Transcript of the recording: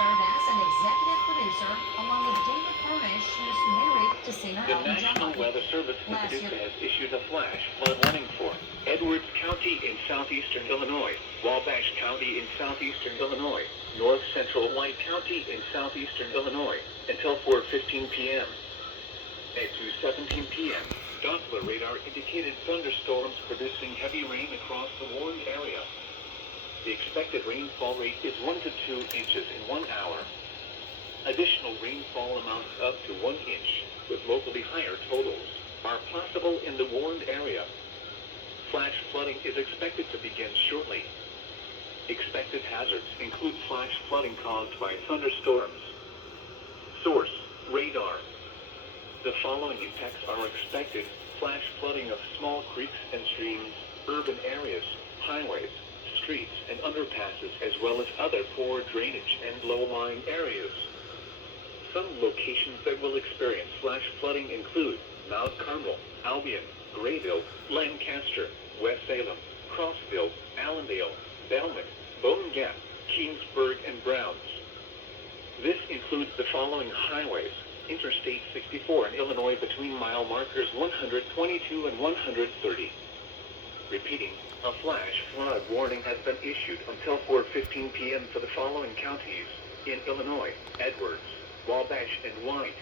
served as an executive producer, along with David Furnish, who's married to singer The Elton National John. Weather Service has issued a flash flood warning for Edwards County in southeastern Illinois, Wabash County in southeastern Illinois, north central White County in southeastern Illinois, until 4:15 p.m. At 2:17 p.m., Doppler radar indicated thunderstorms producing heavy rain across the warned area. The expected rainfall rate is 1 to 2 inches in 1 hour. Additional rainfall amounts up to 1 inch, with locally higher totals, are possible in the warned area. Flash flooding is expected to begin shortly. Expected hazards include flash flooding caused by thunderstorms. Source: radar. The following impacts are expected: flash flooding of small creeks and streams, urban areas, highways, streets and underpasses, as well as other poor drainage and low-lying areas. Some locations that will experience flash flooding include Mount Carmel, Albion, Grayville, Lancaster, West Salem, Crossville, Allendale, Belmont, Bone Gap, Kingsburg, and Browns. This includes the following highways: Interstate 64 in Illinois between mile markers 122 and 130. Repeating, a flash flood warning has been issued until 4:15 p.m. for the following counties in Illinois: Edwards, Wabash, and White.